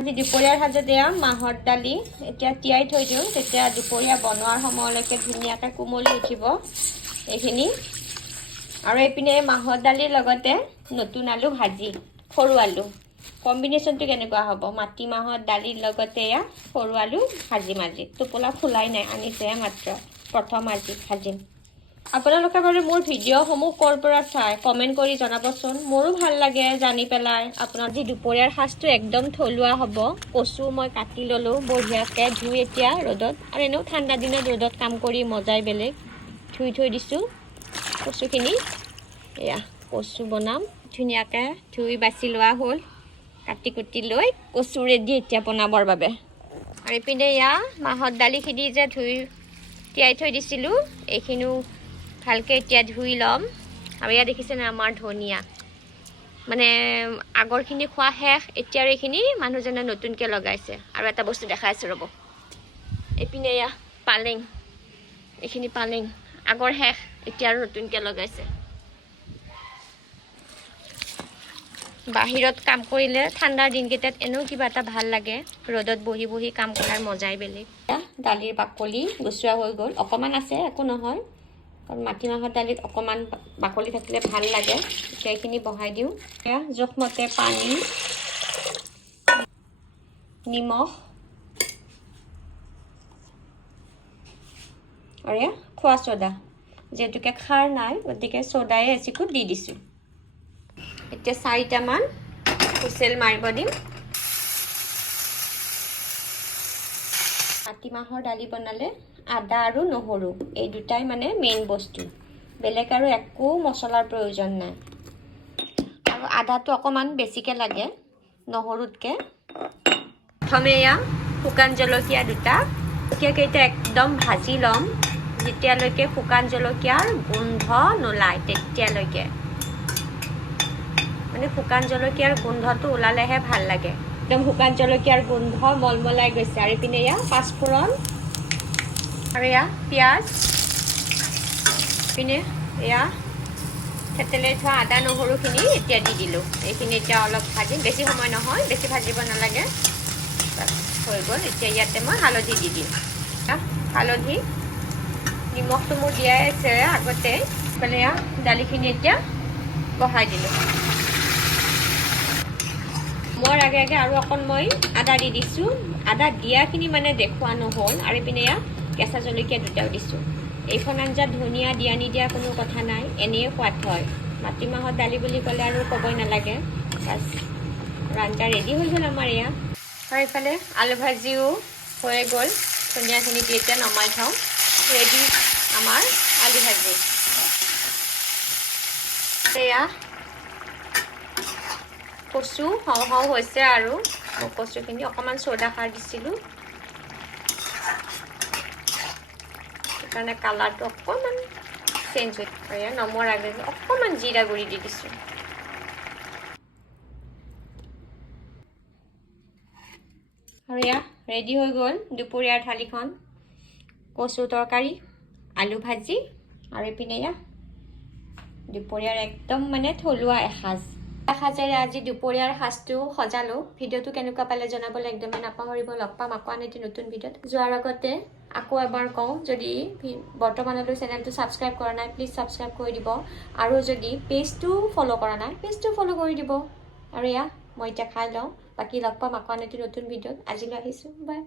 আজি দুপৰীয়াৰ সাজত এয়া মাহৰ দালি এতিয়া তিয়াই থৈ দিওঁ, তেতিয়া দুপৰীয়া বনোৱাৰ সময়লৈকে ধুনীয়াকৈ কোমলি উঠিব এইখিনি। আৰু এইপিনে মাহৰ দালিৰ লগতে নতুন আলু ভাজি, সৰু আলু কম্বিনেশ্যনটো কেনেকুৱা হ'ব? মাটিমাহৰ দালিৰ লগতে এয়া সৰু আলু ভাজি টোপোলা ফুলাই নাই, আনিছেহে মাত্ৰ, প্ৰথম আজি ভাজিম। আপোনালোকে বাৰু মোৰ ভিডিঅ'সমূহ ক'ৰ পৰা চাই কমেণ্ট কৰি জনাবচোন, মোৰো ভাল লাগে জানি পেলাই। আপোনাৰ যি দুপৰীয়াৰ সাজটো একদম থলুৱা হ'ব। কচু মই কাটি ল'লোঁ বঢ়িয়াকৈ ধুই এতিয়া ৰ'দত, আৰু এনেও ঠাণ্ডা দিনত ৰ'দত কাম কৰি মজাই বেলেগ। ধুই থৈ দিছোঁ কচুখিনি। এয়া কচু বনাম, ধুনীয়াকৈ ধুই বাছি লোৱা হ'ল, কাটি কুটি লৈ কচু ৰেডি এতিয়া বনাবৰ বাবে। আৰু এইপিনে এয়া মাহৰ দালিখিনি যে ধুই তিয়াই থৈ দিছিলোঁ, এইখিনিও ভালকৈ এতিয়া ধুই ল'ম। আৰু এয়া দেখিছেনে আমাৰ ধনিয়া, মানে আগৰখিনি খোৱা শেষ, এতিয়া আৰু এইখিনি মানুহজনে নতুনকৈ লগাইছে। আৰু এটা বস্তু দেখাইছোঁ ৰ'ব, এইপিনে এয়া পালেং, এইখিনি পালেং আগৰ শেষ, এতিয়া আৰু নতুনকৈ লগাইছে। বাহিৰত কাম কৰিলে ঠাণ্ডাৰ দিনকেইটাত এনেও কিবা এটা ভাল লাগে, ৰ'দত বহি বহি কাম কৰাৰ মজাই বেলেগ। দালিৰ বাকলি গুচোৱা হৈ গ'ল, অকণমান আছে একো নহয়, কাৰণ মাটিমাহৰ দালিত অকণমান বাকলি থাকিলে ভাল লাগে। এতিয়া এইখিনি বহাই দিওঁ। এয়া জোখমতে পানী, নিমখ আৰু এয়া খোৱা ছ'ডা, যিহেতুকে খাৰ নাই গতিকে ছ'ডাই এচিকুট দি দিছোঁ। এতিয়া 4টামান হুইচেল মাৰিব দিম। মাটিমাহৰ দালি বনালে আদা আৰু নহৰু এই দুটাই মানে মেইন বস্তু, বেলেগ আৰু একো মছলাৰ প্ৰয়োজন নাই। আৰু আদাটো অকণমান বেছিকৈ লাগে নহৰুতকৈ। প্ৰথমে এয়া শুকান জলকীয়া দুটা, জলকীয়াকেইটা একদম ভাজি ল'ম, যেতিয়ালৈকে শুকান জলকীয়াৰ গোন্ধ নোলায় তেতিয়ালৈকে। মানে শুকান জলকীয়াৰ গোন্ধটো ওলালেহে ভাল লাগে। একদম শুকান জলকীয়াৰ গোন্ধ মলমলাই গৈছে। আৰু ইপিনে এয়া পাঁচফোৰণ, আৰু এয়া পিঁয়াজ, ইপিনে এয়া থেতেলাই থোৱা আদা নহৰুখিনি এতিয়া দি দিলোঁ। এইখিনি এতিয়া অলপ ভাজিম, বেছি সময় নহয়, বেছি ভাজিব নালাগে, হৈ গ'ল। এতিয়া ইয়াতে মই হালধি দি দিম। হালধি, নিমখটো মোৰ দিয়াই আছে আগতে। মানে এয়া দালিখিনি এতিয়া বহাই দিলোঁ। মোৰ আগে আগে আৰু অকণ মই আদা দি দিছোঁ, আদা দিয়াখিনি মানে দেখুওৱা নহ'ল। আৰু ইপিনে এয়া কেঁচা জলকীয়া দুটাও দিছোঁ। এইখন আঞ্জাত ধনিয়া দিয়া নিদিয়া কোনো কথা নাই, এনেই সোৱাদ হয়। মাটিমাহৰ দালি বুলি ক'লে আৰু ক'বই নালাগে। বাছ, আঞ্জা ৰেডি হৈ গ'ল আমাৰ এয়া। আৰু এইফালে আলু ভাজিও হৈ গ'ল, ধনিয়াখিনি দি এতিয়া নমাই থওঁ। ৰেডি আমাৰ আলু ভাজি। এয়া কচু হওঁ হওঁ হৈছে, আৰু কচুখিনি অকণমান চ'ডা খাৰ দিছিলোঁ, সেইকাৰণে কালাৰটো অকণমান চেঞ্জ হৈ। এয়া নমৰ আগে অকণমান জিৰা গুড়ি দি দিছোঁ। আৰু এয়া ৰেডি হৈ গ'ল দুপৰীয়াৰ থালিখন। কচু তৰকাৰী, আলু ভাজি, আৰু এইপিনে এয়া দুপৰীয়াৰ একদম মানে থলুৱা এসাঁজ। এসাঁজেৰে আজি দুপৰীয়াৰ সাজটো সজালোঁ। ভিডিঅ'টো কেনেকুৱা পালে জনাবলৈ একদমেই নাপাহৰিব। লগ পাম আকৌ আন এটি নতুন ভিডিঅ'ত। যোৱাৰ আগতে আকৌ এবাৰ কওঁ, যদি বৰ্তমানলৈ চেনেলটো ছাবস্ক্ৰাইব কৰা নাই প্লিজ ছাবস্ক্ৰাইব কৰি দিব, আৰু যদি পেজটো ফ'ল' কৰা নাই পেজটো ফ'ল' কৰি দিব। আৰু এয়া মই এতিয়া খাই লওঁ, বাকী লগ পাম আকৌ আন এটি নতুন ভিডিঅ'ত। আজিলৈ আহিছোঁ, বাই।